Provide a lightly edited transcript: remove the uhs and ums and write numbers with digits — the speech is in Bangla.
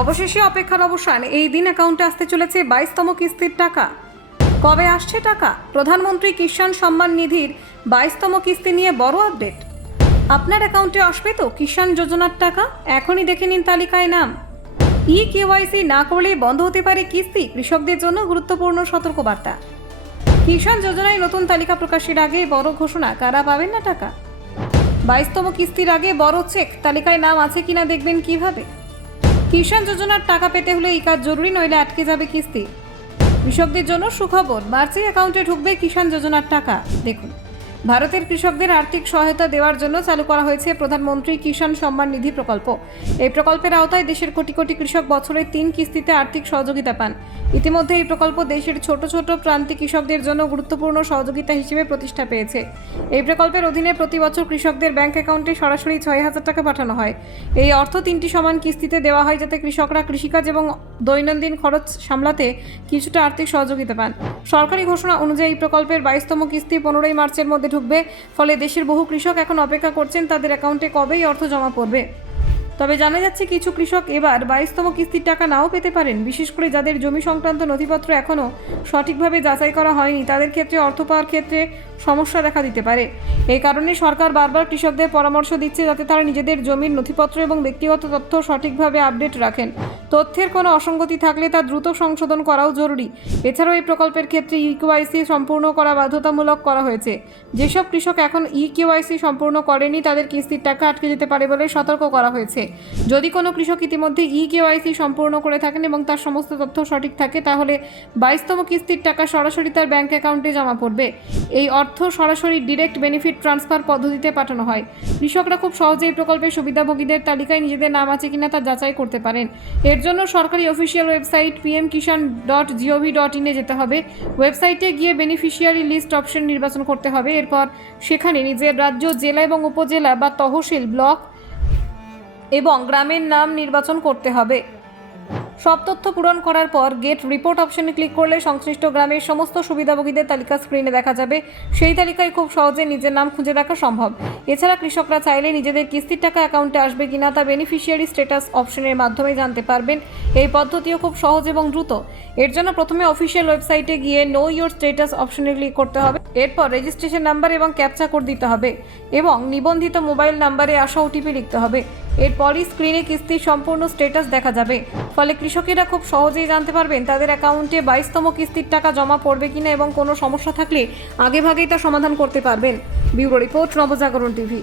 অবশেষে অপেক্ষার অবসান। এই দিন অ্যাকাউন্টে আসতে চলেছে 22তম কিস্তির টাকা। কবে আসছে টাকা? প্রধানমন্ত্রী কিষাণ সম্মান নিধির 22তম কিস্তি নিয়ে বড় আপডেট। আপনার অ্যাকাউন্টে আসবে তো কিষাণ যোজনার টাকা? এখনই দেখে নিন তালিকায় নাম। কেওয়াইসি না করলে বন্ধ হতে পারে কিস্তি, কৃষকদের জন্য গুরুত্বপূর্ণ সতর্কবার্তা। কিষাণ যোজনায় নতুন তালিকা প্রকাশের আগে বড় ঘোষণা, কারা পাবেন না টাকা। 22তম কিস্তির আগে বড় চেক, তালিকায় নাম আছে কিনা দেখবেন কিভাবে। কিষাণ যোজনার টাকা পেতে হলে এই কাজ জরুরি, নইলে আটকে যাবে কিস্তি। কৃষকদের জন্য সুখবর, মার্চে অ্যাকাউন্টে ঢুকবে কিষাণ যোজনার টাকা। দেখুন, ভারতের কৃষকদের আর্থিক সহায়তা দেওয়ার জন্য চালু করা হয়েছে প্রধানমন্ত্রী কিষাণ সম্মান নিধি প্রকল্প। এই প্রকল্পের আওতায় দেশের কোটি কোটি কৃষক বছরে 3 কিস্তিতে আর্থিক সহযোগিতা পান। ইতিমধ্যে এই প্রকল্প দেশের ছোট ছোট প্রান্তিক কৃষকদের জন্য গুরুত্বপূর্ণ সহযোগিতা হিসেবে প্রতিষ্ঠা পেয়েছে। এই প্রকল্পের অধীনে প্রতি বছর কৃষকদের ব্যাংক অ্যাকাউন্টে সরাসরি 6,000 টাকা পাঠানো হয়। এই অর্থ 3টি সমান কিস্তিতে দেওয়া হয়, যাতে কৃষকরা কৃষিকাজ এবং দৈনন্দিন খরচ সামলাতে কিছুটা আর্থিক সহযোগিতা পান। সরকারি ঘোষণা অনুযায়ী এই প্রকল্পের 22তম কিস্তি 15ই মার্চের মধ্যে ঢুকবে। ফলে দেশের বহু কৃষক এখন অপেক্ষা করছেন তাদের অ্যাকাউন্টে কবেই অর্থ জমা পড়বে। তবে জানা যাচ্ছে কিছু কৃষক এবার 22তম কিস্তির টাকা নাও পেতে পারেন। বিশেষ করে যাদের জমি সংক্রান্ত নথিপত্র এখনও সঠিকভাবে যাচাই করা হয়নি, তাদের ক্ষেত্রে অর্থ পাওয়ার ক্ষেত্রে সমস্যা দেখা দিতে পারে। এই কারণে সরকার বারবার কৃষকদের পরামর্শ দিচ্ছে যাতে তারা নিজেদের জমির নথিপত্র এবং ব্যক্তিগত তথ্য সঠিকভাবে আপডেট রাখেন। তথ্যের কোনো অসঙ্গতি থাকলে তা দ্রুত সংশোধন করাও জরুরি। এছাড়াও এই প্রকল্পের ক্ষেত্রে কেওয়াইসি সম্পূর্ণ করা বাধ্যতামূলক করা হয়েছে। যেসব কৃষক এখন কেওয়াইসি সম্পূর্ণ করেনি, তাদের কিস্তির টাকা আটকে যেতে পারে বলে সতর্ক করা হয়েছে। যদি কোনো কৃষক ইতিমধ্যে কেওয়াইসি সম্পূর্ণ করে থাকেন এবং তার সমস্ত তথ্য সঠিক থাকে, তাহলে 22তম কিস্তির টাকা সরাসরি তার ব্যাংক অ্যাকাউন্টে জমা পড়বে। এই অর্থ সরাসরি ডিরেক্ট বেনিফিট ট্রান্সফার পদ্ধতিতে পাঠানো হয়। কৃষকরা খুব সহজেই প্রকল্পের সুবিধাভোগীদের তালিকায় নিজেদের নাম আছে কিনা তা যাচাই করতে পারেন। এর জন্য সরকারি অফিসিয়াল ওয়েবসাইট pmkishan.gov.in যেতে হবে। ওয়েবসাইটে গিয়ে বেনিফিশিয়ারি লিস্ট অপশন নির্বাচন করতে হবে। এরপর সেখানে নিজের রাজ্য, জেলা এবং উপজেলা বা তহসিল, ব্লক এবং গ্রামের নাম নির্বাচন করতে হবে। সব তথ্য পূরণ করার পর গেট রিপোর্ট অপশনে ক্লিক করলে সংশ্লিষ্ট গ্রামের সমস্ত সুবিধাভোগীদের তালিকা স্ক্রিনে দেখা যাবে। সেই তালিকায় খুব সহজে নিজের নাম খুঁজে দেখা সম্ভব। এছাড়া কৃষকরা চাইলে নিজেদের কিস্তির টাকা অ্যাকাউন্টে আসবে কিনা তা বেনিফিশিয়ারি স্ট্যাটাস অপশনের মাধ্যমে জানতে পারবেন। এই পদ্ধতিও খুব সহজ এবং দ্রুত। এর জন্য প্রথমে অফিসিয়াল ওয়েবসাইটে গিয়ে নো ইয়োর স্ট্যাটাস অপশনে ক্লিক করতে হবে। এরপর রেজিস্ট্রেশন নাম্বার এবং ক্যাপচা কোড দিতে হবে এবং নিবন্ধিত মোবাইল নাম্বারে আসা ওটিপি লিখতে হবে। এরপরই স্ক্রিনে কিস্তির সম্পূর্ণ স্ট্যাটাস দেখা যাবে। ফলে কৃষকেরা খুব সহজেই জানতে পারবেন তাদের অ্যাকাউন্টে 22তম কিস্তির টাকা জমা পড়বে কিনা এবং কোনো সমস্যা থাকলে আগেভাগেই তা সমাধান করতে পারবেন। Bureau report, Nabajagaran TV.